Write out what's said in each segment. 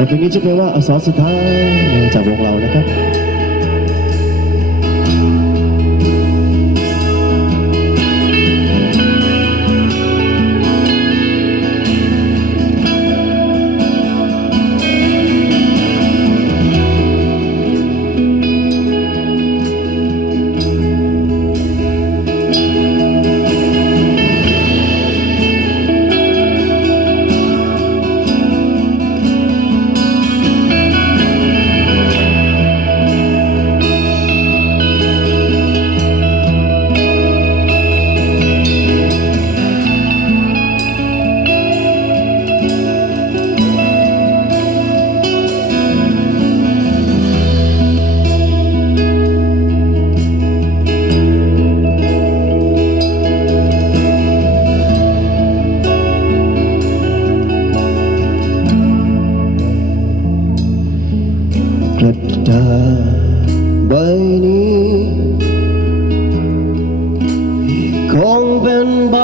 แต่เพลงนี้จะเป็นว่าอักษรสุดท้ายจากวงเรานะครับ นใบ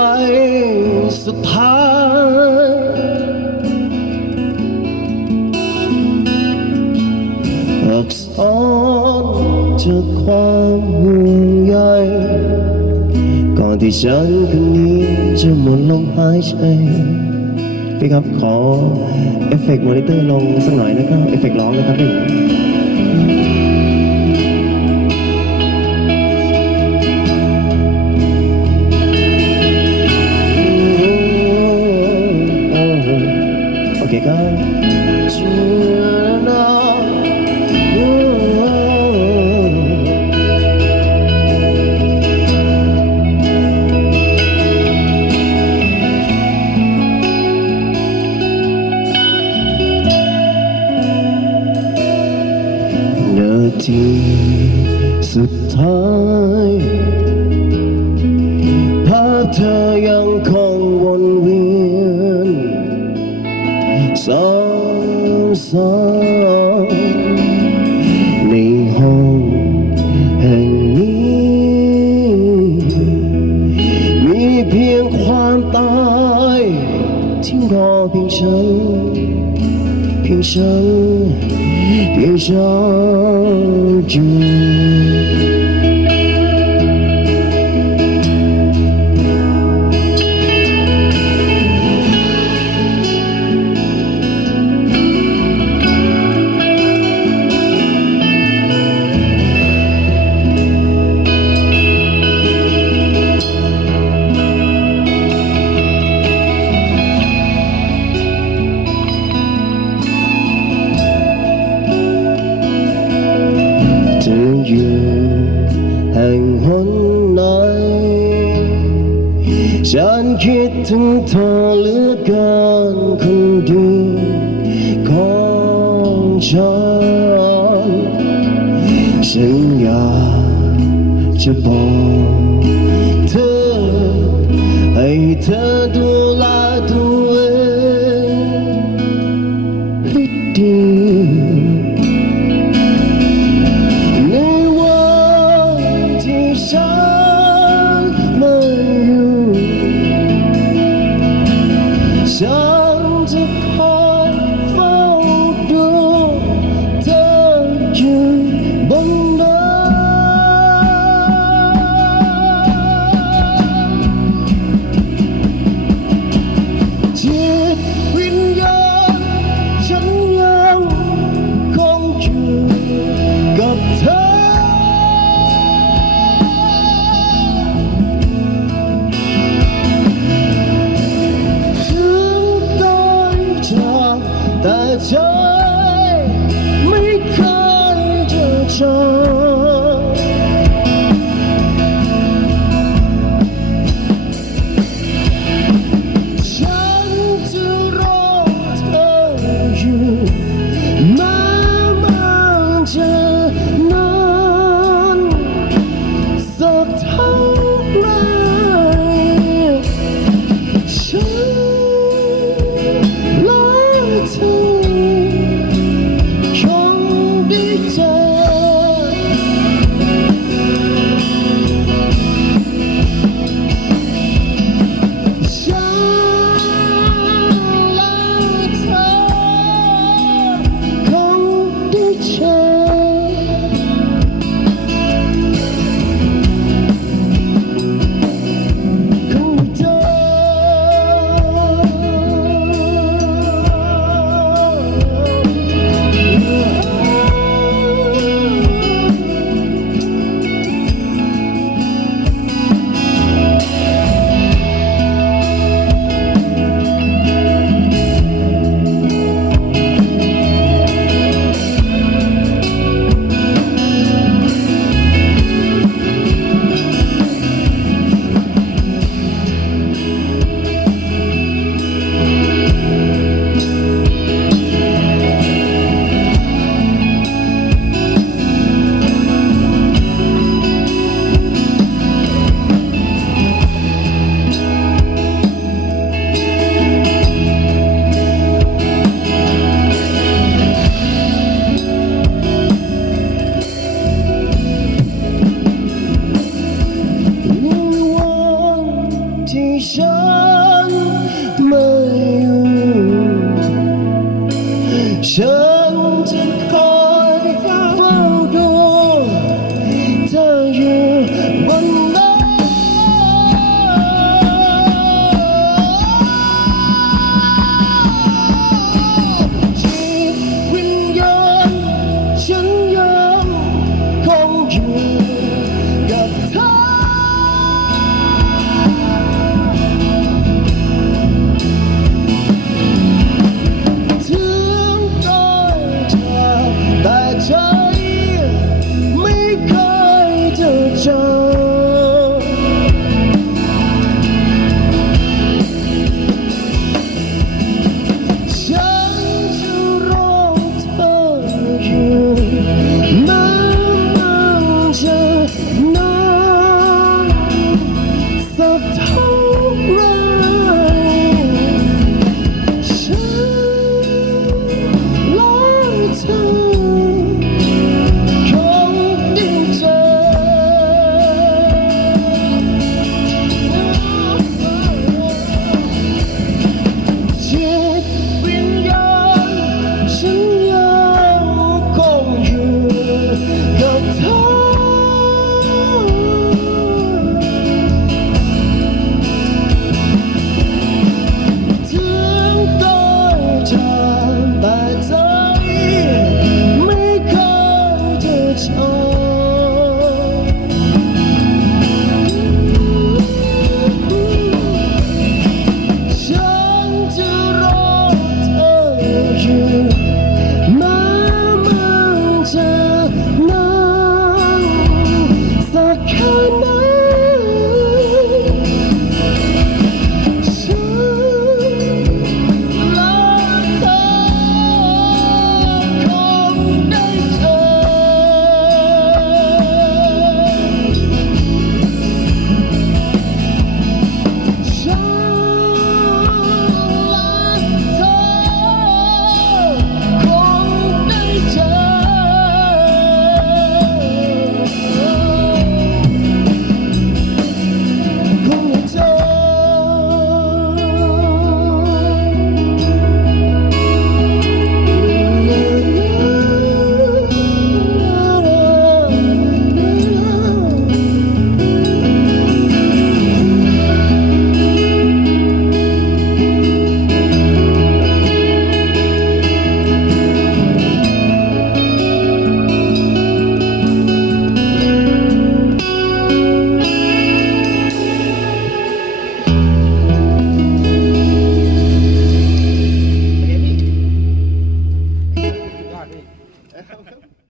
สุดท้ายอักษรจากความห่วงใยก่อนที่ฉันคนนี้จะหมดลมหายใจพี่ครับขอเอฟเฟกต์มอนิเตอร์ลงสักหน่อยนะครับ เอฟเฟกต์ร้องนะครับพี่ นาทีสุดท้าย สองในห้องแห่งนี้ มีเพียงความตายที่รอเพียงฉัน เพียงฉัน เพียงฉันอยู่ เหลือเกินคนดีของฉันฉันอยากจะบอกเธอให้เธอดู